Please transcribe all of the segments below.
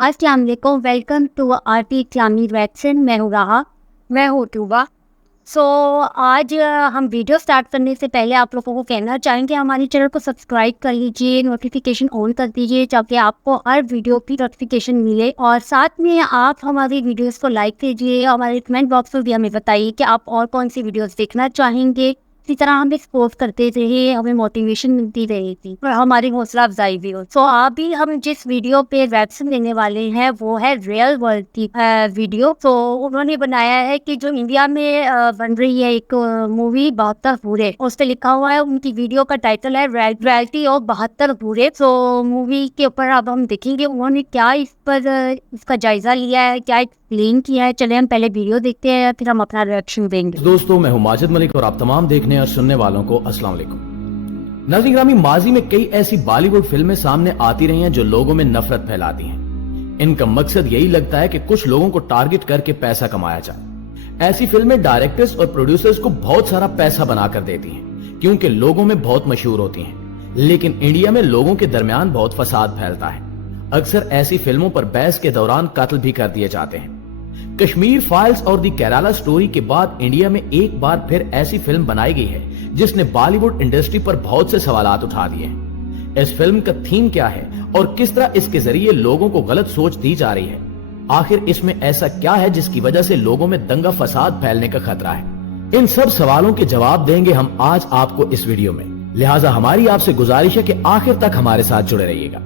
अस्सलाम वालेकुम, welcome to RT Islami reaction. मैं हूँ राहा। मैं हूँ टूबा। आज हम वीडियो स्टार्ट करने से पहले आप लोगों को कहना चाहेंगे हमारे चैनल को सब्सक्राइब कर लीजिए, नोटिफिकेशन ऑन कर दीजिए ताकि आपको हर वीडियो की नोटिफिकेशन मिले। और साथ में आप हमारी वीडियोस को लाइक कीजिए। हमारे कमेंट बॉक्स में भी हमें बताइए कि आप और कौन सी वीडियोस देखना चाहेंगे। इसी तरह हम एक्सपोज करते रहे, हमें मोटिवेशन मिलती रहेगी और हमारी हौसला अफजाई भी हो। तो अभी हम जिस वीडियो पे रिएक्शन देने वाले हैं वो है रियल वर्ल्ड की वीडियो। तो उन्होंने बनाया है कि जो इंडिया में बन रही है एक मूवी 72 बूढ़े, उस पर लिखा हुआ है, उनकी वीडियो का टाइटल है रियलिटी ऑफ 72 बूढ़े। तो मूवी के ऊपर अब हम देखेंगे उन्होंने क्या इस पर इसका जायजा लिया है, क्या एक्सप्लेन किया है। चले हम पहले वीडियो देखते हैं, फिर हम अपना रिएक्शन देंगे। दोस्तों, मैं हूं माजिद मलिक और आप तमाम देखने और सुनने वालों को अस्सलाम वालेकुम। नाज़रीन ग्रामी, माजी में कई ऐसी बॉलीवुड फिल्में सामने आती रही हैं जो लोगों में नफरत फैलाती हैं। इनका मकसद यही लगता है कि कुछ लोगों को टारगेट करके पैसा कमाया जाए। ऐसी फिल्में डायरेक्टर्स और प्रोड्यूसर्स को बहुत सारा पैसा बनाकर देती हैं क्योंकि लोगों में बहुत मशहूर होती हैं। लेकिन इंडिया में लोगों के दरमियान बहुत फसाद फैलता है। अक्सर ऐसी फिल्मों पर बहस के दौरान कत्ल भी कर दिए जाते हैं। कश्मीर फाइल्स और दी केराला स्टोरी के बाद इंडिया में एक बार फिर ऐसी फिल्म बनाई गई है जिसने बॉलीवुड इंडस्ट्री पर बहुत से सवालात उठा दिए हैं। इस फिल्म का थीम क्या है और किस तरह इसके जरिए लोगों को गलत सोच दी जा रही है? आखिर इसमें ऐसा क्या है जिसकी वजह से लोगों में दंगा फसाद फैलने का खतरा है? इन सब सवालों के जवाब देंगे हम आज आपको इस वीडियो में। लिहाजा हमारी आपसे गुजारिश है कि आखिर तक हमारे साथ जुड़े रहिएगा।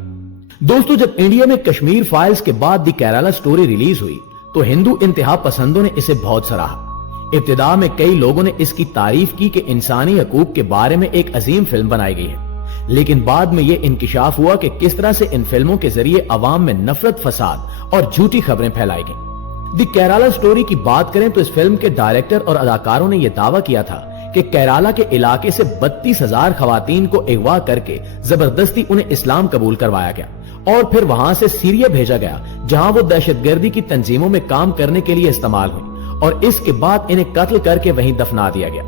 दोस्तों, जब इंडिया में कश्मीर फाइल्स के बाद दी केराला स्टोरी रिलीज हुई तो हिंदू इंतहा पसंदों ने इसे बहुत सराहा। इब्तिदा में कई लोगों ने इसकी तारीफ की कि इंसानी हकूक के बारे में एक अजीम फिल्म बनाई गई है। लेकिन बाद में यह इंकिशाफ हुआ कि किस तरह से इन फिल्मों के जरिए अवाम में नफरत, फसाद और झूठी खबरें फैलाई गई। दी केराला स्टोरी की बात करें तो इस फिल्म के डायरेक्टर और अदाकारों ने यह दावा किया था कि केराला के इलाके से 32,000 खवातीन को अगवा करके जबरदस्ती उन्हें इस्लाम कबूल करवाया गया और फिर वहां से सीरिया भेजा गया, जहां वो दहशतगर्दी की तंजीमों में काम करने के लिए इस्तेमाल हुई और इसके बाद इन्हें कत्ल करके वहीं दफना दिया गया।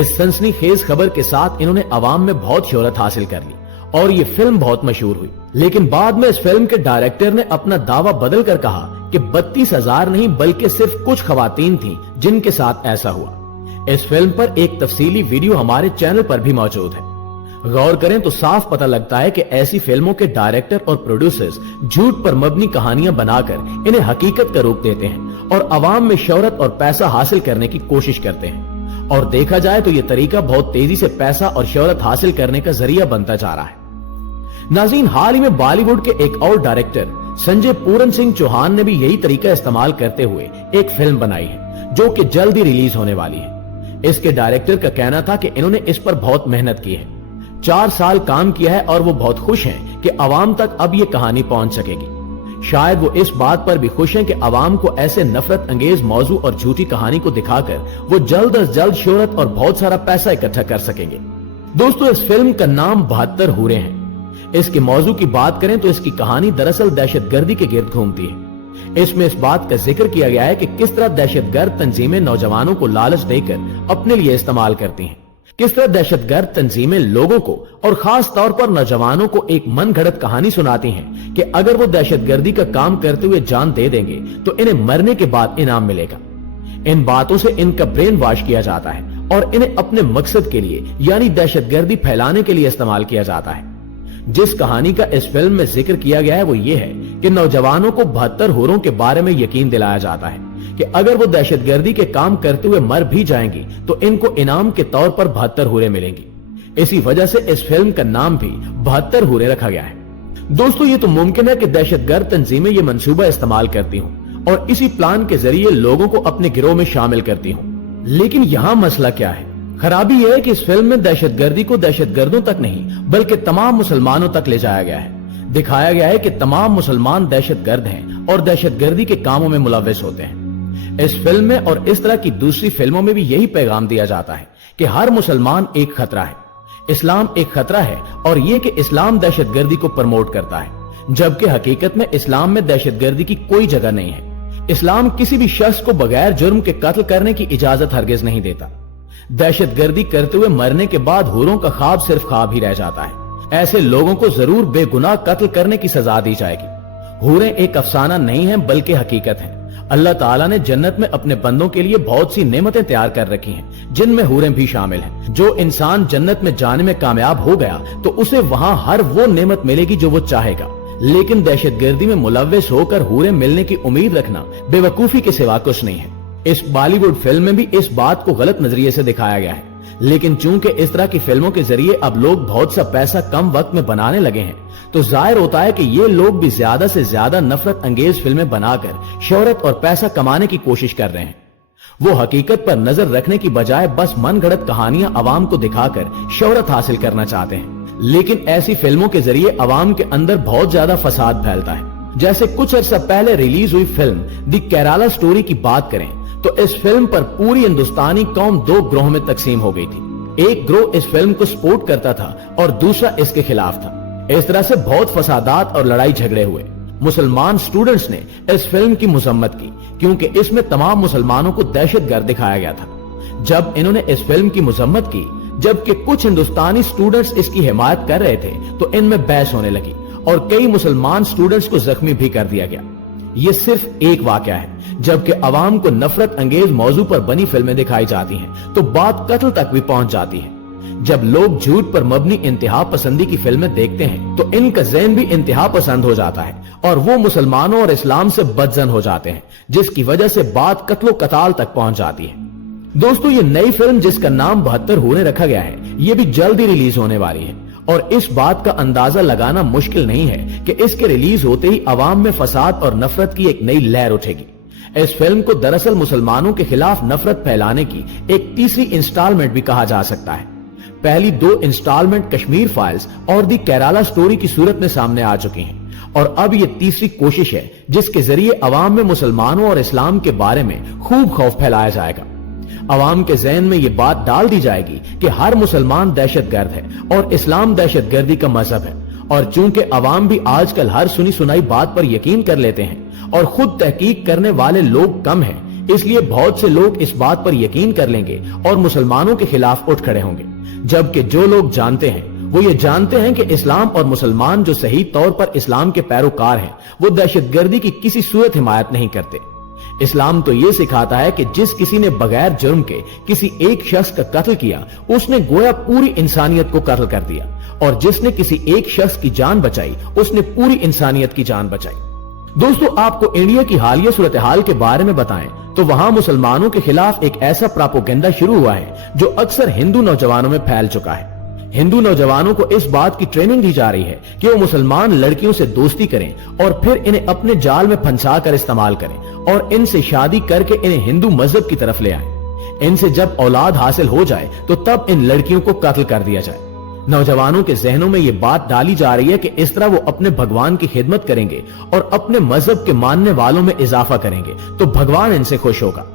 इस सनसनीखेज खबर के साथ इन्होंने अवाम में बहुत शोहरत हासिल कर ली और ये फिल्म बहुत मशहूर हुई। लेकिन बाद में इस फिल्म के डायरेक्टर ने अपना दावा बदल कर कहा कि 32,000 नहीं बल्कि सिर्फ कुछ खवातीन थी जिनके साथ ऐसा हुआ। इस फिल्म पर एक तफसीली वीडियो हमारे चैनल पर भी मौजूद है। गौर करें तो साफ पता लगता है कि ऐसी फिल्मों के डायरेक्टर और प्रोड्यूसर्स झूठ पर मबनी कहानियां बनाकर इन्हें हकीकत का रूप देते हैं और अवाम में शोहरत और पैसा हासिल करने की कोशिश करते हैं। और देखा जाए तो यह तरीका बहुत तेजी से पैसा और शोहरत हासिल करने का जरिया बनता जा रहा है। नाज़रीन, हाल ही में बॉलीवुड के एक और डायरेक्टर संजय पूरन सिंह चौहान ने भी यही तरीका इस्तेमाल करते हुए एक फिल्म बनाई है जो कि जल्द ही रिलीज होने वाली है। इसके डायरेक्टर का कहना था कि इन्होंने इस पर बहुत मेहनत की है, 4 साल काम किया है और वो बहुत खुश हैं कि अवाम तक अब ये कहानी पहुंच सकेगी। शायद वो इस बात पर भी खुश हैं कि अवाम को ऐसे नफरत अंगेज मौजू और झूठी कहानी को दिखाकर वो जल्द अज जल्द शोहरत और बहुत सारा पैसा इकट्ठा कर सकेंगे। दोस्तों, इस फिल्म का नाम 72 हूरें हैं। इसके मौजू की बात करें तो इसकी कहानी दरअसल दहशतगर्दी के गिर्द घूमती है। इसमें इस बात का जिक्र किया गया है कि किस तरह दहशतगर्द तंजीमें नौजवानों को लालच देकर अपने लिए इस्तेमाल करती हैं, किस तरह दहशतगर्द तंजीमें लोगों को और खास तौर पर नौजवानों को एक मन घड़त कहानी सुनाती हैं कि अगर वो दहशतगर्दी का काम करते हुए जान दे देंगे तो इन्हें मरने के बाद इनाम मिलेगा। इन बातों से इनका ब्रेन वॉश किया जाता है और इन्हें अपने मकसद के लिए यानी दहशतगर्दी फैलाने के लिए इस्तेमाल किया जाता है। जिस कहानी का इस फिल्म में जिक्र किया गया है वो ये है कि नौजवानों को 72 हूरों के बारे में यकीन दिलाया जाता है कि अगर वो दहशतगर्दी के काम करते हुए मर भी जाएंगी तो इनको इनाम के तौर पर 72 हूरें मिलेंगी। इसी वजह से इस फिल्म का नाम भी 72 हूरें रखा गया है। दोस्तों, ये तो मुमकिन है कि दहशतगर्द तंजीमें ये मंसूबा इस्तेमाल करती हूँ और इसी प्लान के जरिए लोगों को अपने गिरोह में शामिल करती हूँ। लेकिन यहाँ मसला क्या है? खराबी यह है कि इस फिल्म में दहशतगर्दी को दहशतगर्दों तक नहीं बल्कि तमाम मुसलमानों तक ले जाया गया है। दिखाया गया है कि तमाम मुसलमान दहशतगर्द हैं और दहशतगर्दी के कामों में मुलव्विस होते हैं। इस फिल्म में और इस तरह की दूसरी फिल्मों में भी यही पैगाम दिया जाता है कि हर मुसलमान एक खतरा है, इस्लाम एक खतरा है और यह कि इस्लाम दहशतगर्दी को प्रमोट करता है, जबकि हकीकत में इस्लाम में दहशतगर्दी की कोई जगह नहीं है। इस्लाम किसी भी शख्स को बगैर जुर्म के कत्ल करने की इजाजत हरगिज नहीं देता। दहशतगर्दी करते हुए मरने के बाद हूरों का ख्वाब सिर्फ ख्वाब ही रह जाता है। ऐसे लोगों को जरूर बेगुनाह कत्ल करने की सजा दी जाएगी। हूरें एक अफसाना नहीं है बल्कि हकीकत है। अल्लाह ताला ने जन्नत में अपने बंदों के लिए बहुत सी नेमतें तैयार कर रखी हैं, जिनमें हूरें भी शामिल हैं। जो इंसान जन्नत में जाने में कामयाब हो गया तो उसे वहां हर वो नेमत मिलेगी जो वो चाहेगा। लेकिन दहशतगर्दी में मुलव्वस होकर हूरें मिलने की उम्मीद रखना बेवकूफी के सिवा कुछ नहीं है। इस बॉलीवुड फिल्म में भी इस बात को गलत नजरिए से दिखाया गया है, लेकिन चूंकि इस तरह की फिल्मों के जरिए अब लोग बहुत सा पैसा कम वक्त में बनाने लगे हैं, तो जाहिर होता है कि ये लोग भी ज्यादा से ज्यादा नफरत अंगेज फिल्में बनाकर शोहरत और पैसा कमाने की कोशिश कर रहे हैं। वो हकीकत पर नजर रखने की बजाय बस मनगढ़ंत कहानियां आवाम को दिखाकर शोहरत हासिल करना चाहते हैं। लेकिन ऐसी फिल्मों के जरिए आवाम के अंदर बहुत ज्यादा फसाद फैलता है। जैसे कुछ अर्सा पहले रिलीज हुई फिल्म दी केराला स्टोरी की बात करें तो इस फिल्म पर पूरी हिंदुस्तानी कौम दो ग्रोह में तकसीम हो गई थी। एक ग्रोह इस फिल्म को सपोर्ट करता था और दूसरा इसके खिलाफ था। इस तरह से बहुत फसादात और लड़ाई झगड़े हुए। मुसलमान स्टूडेंट्स ने इस फिल्म की मजम्मत की क्योंकि इसमें तमाम मुसलमानों को दहशतगर्द दिखाया गया था। जब इन्होंने इस फिल्म की मजम्मत की, जबकि कुछ हिंदुस्तानी स्टूडेंट्स इसकी हिमायत कर रहे थे, तो इनमें बहस होने लगी और कई मुसलमान स्टूडेंट्स को जख्मी भी कर दिया गया। ये सिर्फ एक वाकया है। जबकि अवाम को नफरत अंगेज मौजू पर बनी फिल्में दिखाई जाती हैं तो बात कत्ल तक भी पहुंच जाती है। जब लोग झूठ पर मबनी इंतहा पसंदी की फिल्में देखते हैं तो इनका ज़हन भी इंतहा पसंद हो जाता है और वो मुसलमानों और इस्लाम से बदजन हो जाते हैं, जिसकी वजह से बात कत्लो कताल तक पहुंच जाती है। दोस्तों, ये नई फिल्म जिसका नाम 72 हूरें रखा गया है, ये भी जल्द ही रिलीज होने वाली है और इस बात का अंदाजा लगाना मुश्किल नहीं है कि इसके रिलीज होते ही अवाम में फसाद और नफरत की एक नई लहर उठेगी। इस फिल्म को दरअसल मुसलमानों के खिलाफ नफरत फैलाने की एक तीसरी इंस्टॉलमेंट भी कहा जा सकता है। पहली दो इंस्टॉलमेंट कश्मीर फाइल्स और दी केराला स्टोरी की सूरत में सामने आ चुकी हैं और अब ये तीसरी कोशिश है जिसके जरिए अवाम में मुसलमानों और इस्लाम के बारे में खूब खौफ फैलाया जाएगा। अवाम के ज़हन में ये बात डाल दी जाएगी कि हर मुसलमान दहशतगर्द है और इस्लाम दहशतगर्दी का मजहब है। और चूंकि अवाम भी आजकल हर सुनी सुनाई बात पर यकीन कर लेते हैं और खुद तहकीक करने वाले लोग कम हैं, इसलिए बहुत से लोग इस बात पर यकीन कर लेंगे और मुसलमानों के खिलाफ उठ खड़े होंगे। जबकि जो लोग जानते हैं वो ये जानते हैं कि इस्लाम और मुसलमान जो सही तौर पर इस्लाम के पैरोकार हैं, वो दहशतगर्दी की किसी सूरत हिमायत नहीं करते। इस्लाम तो ये सिखाता है कि जिस किसी ने बगैर जुर्म के किसी एक शख्स का कत्ल किया, उसने गोया पूरी इंसानियत को कत्ल कर दिया, और जिसने किसी एक शख्स की जान बचाई, उसने पूरी इंसानियत की जान बचाई। दोस्तों, आपको इंडिया की हालिया सूरत हाल के बारे में बताएं तो वहां मुसलमानों के खिलाफ एक ऐसा प्रोपेगेंडा शुरू हुआ है जो अक्सर हिंदू नौजवानों में फैल चुका है। हिंदू नौजवानों को इस बात की ट्रेनिंग दी जा रही है कि वो मुसलमान लड़कियों से दोस्ती करें और फिर इन्हें अपने जाल में फंसा कर इस्तेमाल करें और इनसे शादी करके इन्हें हिंदू मजहब की तरफ ले आए। इनसे जब औलाद हासिल हो जाए तो तब इन लड़कियों को कत्ल कर दिया जाए। नौजवानों के जहनों में ये बात डाली जा रही है कि इस तरह वो अपने भगवान की खिदमत करेंगे और अपने मजहब के मानने वालों में इजाफा करेंगे तो भगवान इनसे खुश होगा।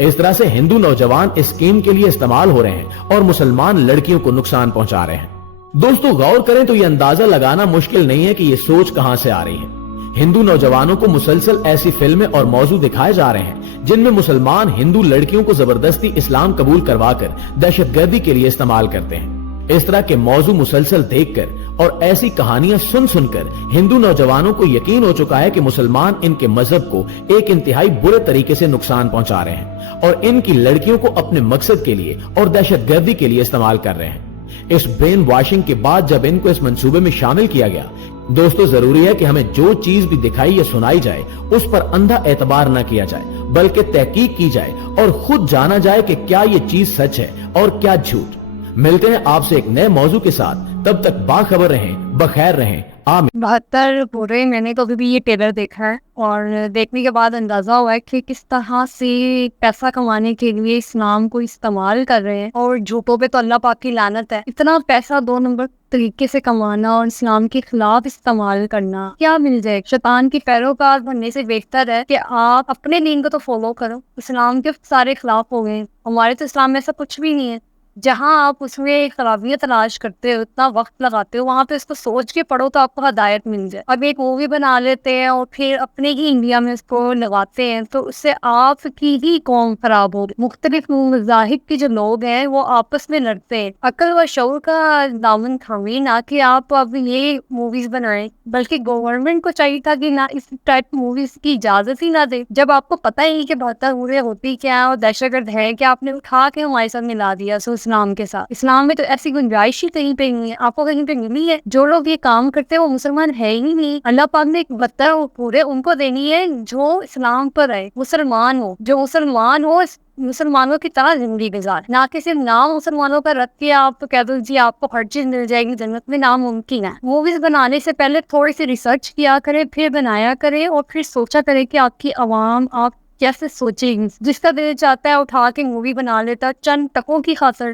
इस तरह से हिंदू नौजवान इस स्कीम के लिए इस्तेमाल हो रहे हैं और मुसलमान लड़कियों को नुकसान पहुंचा रहे हैं। दोस्तों, गौर करें तो ये अंदाजा लगाना मुश्किल नहीं है कि ये सोच कहां से आ रही है। हिंदू नौजवानों को मुसलसल ऐसी फिल्में और मौजू दिखाए जा रहे हैं जिनमें मुसलमान हिंदू लड़कियों को जबरदस्ती इस्लाम कबूल करवाकर दहशतगर्दी के लिए इस्तेमाल करते हैं। इस तरह के मौजू मुसलसल देखकर और ऐसी कहानियां सुन सुनकर हिंदू नौजवानों को यकीन हो चुका है कि मुसलमान इनके मजहब को एक इंतहाई बुरे तरीके से नुकसान पहुंचा रहे हैं और इनकी लड़कियों को अपने मकसद के लिए और दहशतगर्दी के लिए इस्तेमाल कर रहे हैं। इस ब्रेन वॉशिंग के बाद जब इनको इस मंसूबे में शामिल किया गया, दोस्तों, जरूरी है कि हमें जो चीज भी दिखाई या सुनाई जाए उस पर अंधा एतबार न किया जाए, बल्कि तहकीक की जाए और खुद जाना जाए कि क्या ये चीज सच है और क्या झूठ। मिलते हैं आपसे एक नए मौजू के साथ, तब तक बाखबर रहें, बखैर रहें। आमीन। 72 पूरे मैंने तो अभी भी ये ट्रेलर देखा है और देखने के बाद अंदाजा हुआ है कि किस तरह से पैसा कमाने के लिए इस्लाम को इस्तेमाल कर रहे हैं। और झूठों पे तो अल्लाह पाक की लानत है। इतना पैसा 2 नंबर तरीके से कमाना और इस्लाम के खिलाफ इस्तेमाल करना, क्या मिल जाए? शैतान की पैरोकार बनने से बेहतर है कि आप अपने दीन को तो फॉलो करो। इस्लाम के सारे खिलाफ हो गए। हमारे तो इस्लाम में ऐसा कुछ भी नहीं है। جہاں آپ اس میں خرابیاں تلاش کرتے ہو، اتنا وقت لگاتے ہو، وہاں پہ اس کو سوچ کے پڑھو تو آپ کو ہدایت مل جائے. اب ایک مووی بنا لیتے ہیں اور پھر اپنے ہی انڈیا میں اس کو لگاتے ہیں، تو اس سے آپ کی ہی قوم خراب ہو. مختلف مذاہب کے جو لوگ ہیں وہ آپس میں لڑتے ہیں. عقل و شعور کا دامن تھامے، نہ کہ آپ اب یہ موویز بنائیں، بلکہ گورنمنٹ کو چاہیے تھا کہ نہ اس ٹائپ موویز کی اجازت ہی نہ دے. جب آپ کو پتہ ہی کہ بہتر ہوئے ہوتی کیا ہے اور دہشت گرد ہے کہ آپ نے اٹھا کے ہمارے ساتھ ملا دیا سو اسلام کے ساتھ. اسلام میں تو ایسی گنجائش ہی کہیں پہ نہیں ہے. آپ کو کہیں پہ ملی ہے؟ جو لوگ یہ کام کرتے ہیں وہ مسلمان ہے ہی نہیں. اللہ پاک نے ایک بدتر پورے ان کو دینی ہے جو اسلام پر ہے، مسلمان ہو، جو مسلمان ہو مسلمانوں کی طرح زندگی گزار، نہ کہ صرف نام مسلمانوں کا رکھ کے آپ تو کہہ دو جی آپ کو ہر چیز مل جائے گی جنت میں. ناممکن ہے. موویز بنانے سے پہلے تھوڑی سی ریسرچ کیا کرے، پھر بنایا کرے اور پھر سوچا کرے کہ آپ کی عوام آپ کیسے سوچے گی. جس کا دل چاہتا ہے اٹھا کے مووی بنا لیتا چند ٹکوں کی خاطر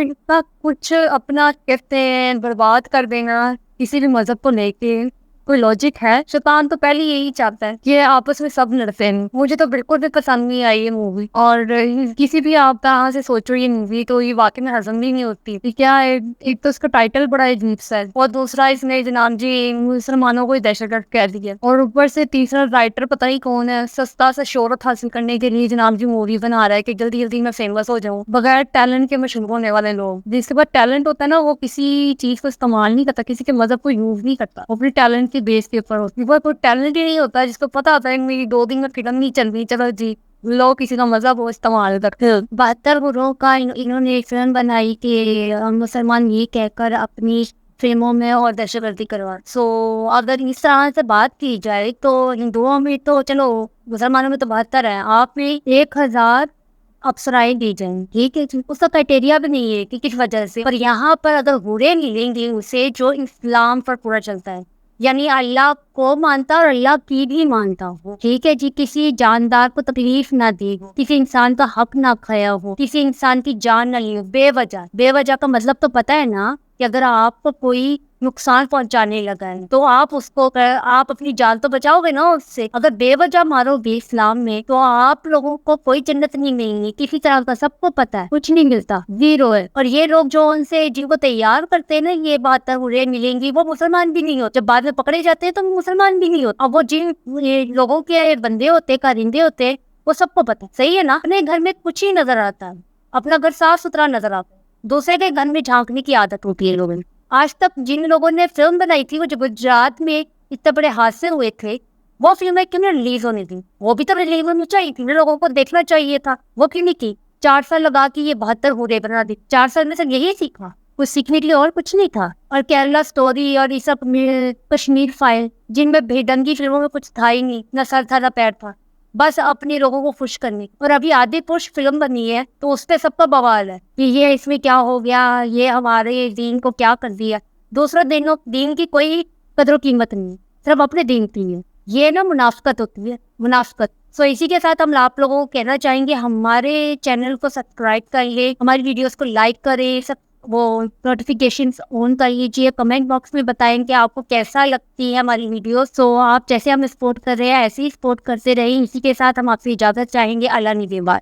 اتنا کچھ اپنا کہتے ہیں برباد کر دینا کسی بھی مذہب کو لے کے. کوئی لاجک ہے؟ شیطان تو پہلے یہی چاہتا ہے کہ آپس میں سب لڑتے ہیں. مجھے تو بالکل بھی پسند نہیں آئی یہ مووی، اور کسی بھی آپ طرح سے سوچو یہ مووی تو یہ واقعی میں ہضم بھی نہیں ہوتی. کیا ہے، ایک تو اس کا ٹائٹل بڑا عجیب سا ہے، اور دوسرا اس نے جناب جی مسلمانوں کو دہشت گرد کہہ دیا، اور اوپر سے تیسرا رائٹر پتہ ہی کون ہے، سستا سا شہرت حاصل کرنے کے لیے جناب جی مووی بنا رہا ہے کہ جلدی جلدی میں فیمس ہو جاؤں. بغیر ٹیلنٹ کے مشہور ہونے والے لوگ، جس کے پاس ٹیلنٹ ہوتا ہے نا وہ کسی چیز کو استعمال نہیں کرتا، کسی کے مذہب کو یوز نہیں کرتا، وہ اپنے ٹیلنٹ کے بیس کے اوپر ہوتی. وہ کوئی ٹیلنٹ ہی نہیں ہوتا جس کو پتا ہوتا ہے میری 2 دن میں فلم نہیں چل رہی، چلو جی لوگ کسی کا مذہب وہ استعمال کرتے. 72 گروہ کا انہوں نے ایک فلم بنائی کہ مسلمان یہ کہہ کر اپنی فلموں میں اور دہشت گردی کروا. سو اگر اس طرح سے بات کی جائے تو ہندوؤں میں تو چلو، مسلمانوں میں تو 72 ہے، آپ میں 1000 افسرائیں دی جائیں، ٹھیک ہے جی. اس کا کرائٹیریا بھی نہیں ہے کہ کس وجہ سے، پر یہاں پر اگر برے ملیں گے اسے جو اسلام پر پورا چلتا ہے، یعنی اللہ کو مانتا اور اللہ کی بھی مانتا ہو، ٹھیک ہے جی. کسی جاندار کو تکلیف نہ دی ہو، کسی انسان کا حق نہ کھایا ہو، کسی انسان کی جان نہ لی ہو بے وجہ کا مطلب تو پتہ ہے نا کہ اگر آپ کو کوئی نقصان پہنچانے لگا ہے تو آپ اس کو آپ اپنی جان تو بچاؤ گے نا اس سے. اگر بے وجہ مارو گے اسلام میں تو آپ لوگوں کو کوئی جنت نہیں ملنی کسی طرح کا. سب کو پتا ہے کچھ نہیں ملتا، زیرو ہے. اور یہ لوگ جو ان سے جن کو تیار کرتے ہیں نا یہ بات برے ملیں گی، وہ مسلمان بھی نہیں ہوتے. جب بعد میں پکڑے جاتے ہیں تو مسلمان بھی نہیں ہوتے. اب وہ جن لوگوں کے بندے ہوتے کارندے ہوتے وہ سب کو پتا. صحیح ہے نا؟ اپنے گھر میں کچھ ہی نظر آتا ہے، اپنا گھر صاف ستھرا نظر آتا ہے، دوسرے کے گھر میں جھانکنے کی عادت ہوتی ہے لوگوں میں. آج تک جن لوگوں نے فلم بنائی تھی وہ جو گجرات میں اتنے بڑے حادثے ہوئے تھے وہ فلمیں کیوں نہیں ریلیز ہونے تھی؟ وہ بھی تو ریلیز ہونی چاہیے تھی، لوگوں کو دیکھنا چاہیے تھا. وہ کیوں نہیں کی؟ 4 سال لگا کے یہ 72 ہو رہے بنا دی. 4 سال میں سے یہی سیکھا، کچھ سیکھنے کے لیے اور کچھ نہیں تھا. اور کیرلا سٹوری اور یہ سب کشمیر فائل جن میں بھیڈنگی فلموں میں کچھ تھا ہی نہیں، نہ سر تھا نہ پیر تھا، بس اپنے لوگوں کو خوش کرنے. اور ابھی آدھی پش فلم بنی ہے تو اس پہ سب کا بوال ہے کہ یہ اس میں کیا ہو گیا، یہ ہمارے دین کو کیا کر دیا. دوسرا دین کی کوئی قدر و قیمت نہیں، صرف اپنے دین کی ہے. یہ نا منافقت ہوتی ہے، منافقت. سو اسی کے ساتھ ہم آپ لوگوں کو کہنا چاہیں گے ہمارے چینل کو سبسکرائب کر لیں، ہماری ویڈیوز کو لائک کریں، وہ نوٹیفیکیشنز آن کر لیجیے. کمنٹ باکس میں بتائیں کہ آپ کو کیسا لگتی ہے ہماری ویڈیوز. سو آپ جیسے ہمیں سپورٹ کر رہے ہیں ایسے ہی سپورٹ کرتے رہیں. اسی کے ساتھ ہم آپ سے اجازت چاہیں گے. اللہ نگہبان.